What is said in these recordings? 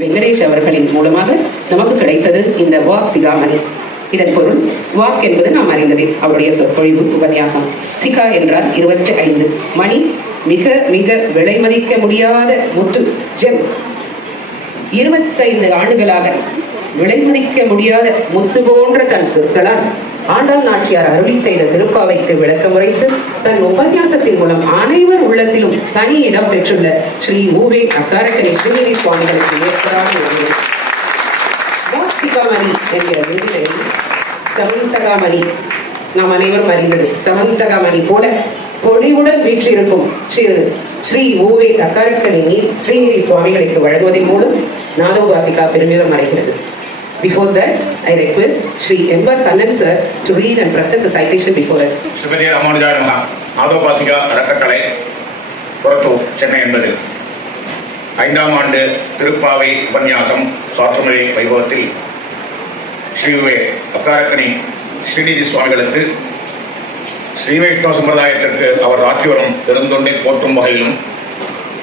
வெங்கடேஷ் அவர்களின் மூலமாக நமக்கு கிடைத்தது இந்த வாக் சிகாமணி. இதன் பொருள் வாக் என்பது நாம் அறிந்ததே, அவருடைய சொற்பொழிவு உபன்யாசம். சிகா என்றால் 25, மணி மிக மிக விலை மதிக்க முடியாத முத்து, ஜெம். 25 ஆண்டுகளாக விலை மதிக்க முடியாத முத்து போன்ற தன் சொற்களால் ஆண்டாள் நாச்சியார் அருளி செய்த திருப்பாவைக்கு விளக்கம் உரைத்து தன் உபன்யாசத்தின் மூலம் அனைவர் உள்ளத்திலும் தனி இடம் பெற்றுள்ள ஸ்ரீ ஊவே அக்காரக்கணி ஸ்ரீநிதி சுவாமிகளுக்கு ஏற்படாமல் சிகாமணி என்கிற விருதினை சமந்தகாமணி நாம் அனைவரும் அறிந்தது. சமந்தகாமணி போல பொடிவுடன் வீற்றிருக்கும் ஸ்ரீ ஊவே அக்காரக்கணி ஸ்ரீநிதி சுவாமிகளுக்கு வழங்குவதன் மூலம் நாதோபாசிகா பெருமிதம் அடைகிறது. Before that, I request Sri M.R. Kannan sir to read and present the citation before us. Srimathi ராமானுஜாய நமஹ. நாதோபாசிகா அறக்கட்டளை புறத்தூர், சென்னை என்பதில் 5ஆம் ஆண்டு திருப்பாவை உபன்யாசம் சாற்றுமொழி வைபவத்தில் ஸ்ரீ அக்காரக்கணி ஸ்ரீநிதி சுவாமிகளுக்கு ஸ்ரீ வைஷ்ணவ சம்பிரதாயத்திற்கு அவர் ஆற்றி வரும் பெருந்தொண்டை போற்றும் வகையிலும்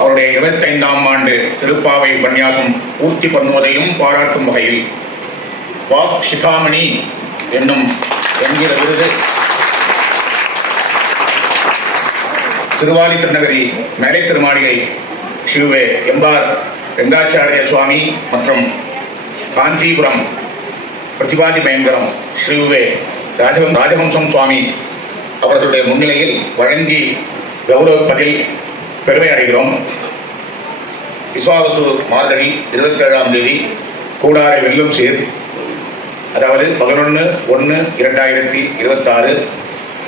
அவருடைய 25ஆம் ஆண்டு திருப்பாவை உபன்யாசம் பூர்த்தி பண்ணுவதையும் பாராட்டும் வகையில் வாக் சிகாமணி என்கிற விருது திருவாலி திருநகரி மேலை திருமாளிகை ஸ்ரீ எம்பார் வெங்காச்சாரிய சுவாமி மற்றும் காஞ்சிபுரம் பிரதிபாதி பயங்கரம் ஸ்ரீ ராஜஹம்சம் சுவாமி அவர்களுடைய முன்னிலையில் வழங்கி கௌரவிப்பதில் பெருமை அடைகிறோம். விஸ்வாவசு மார்கழி 27ஆம் தேதி கூடாரை வெல்லும் சேர், அதாவது 11/1/2026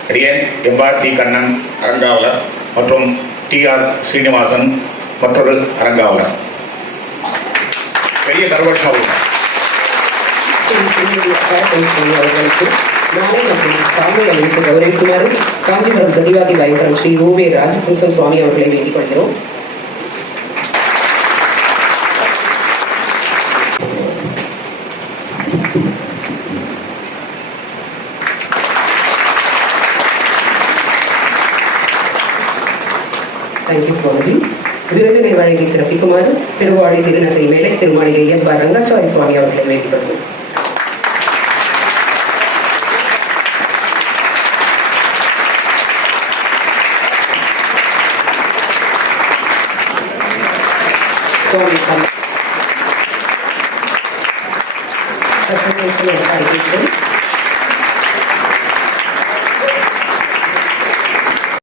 அடியேன் எம்ஆர் டி கண்ணன் அரங்காவலர் மற்றும் TR ஸ்ரீனிவாசன் மற்றொரு அரங்காவலர். பெரிய கர்வஷாவும் மாலை மற்றும் சாமி அளித்து கௌரவிக்குமாறும் காஞ்சிபுரம் பிரதிவாதி பயங்கரம் ஸ்ரீ ஊவே ராஜஹம்சம் சுவாமி அவர்களை வேண்டிக் கொள்கிறோம். தேங்க்யூ சுவாமிஜி. விருதினை வழங்கி சிறப்பிக்குமாறு திருவாடி திருநகரி மேலை திருமாளிகை எம்பார் ரங்காச்சாரி சுவாமி அவர்களை வேண்டிக் கொள்கிறோம். Presentation and citation.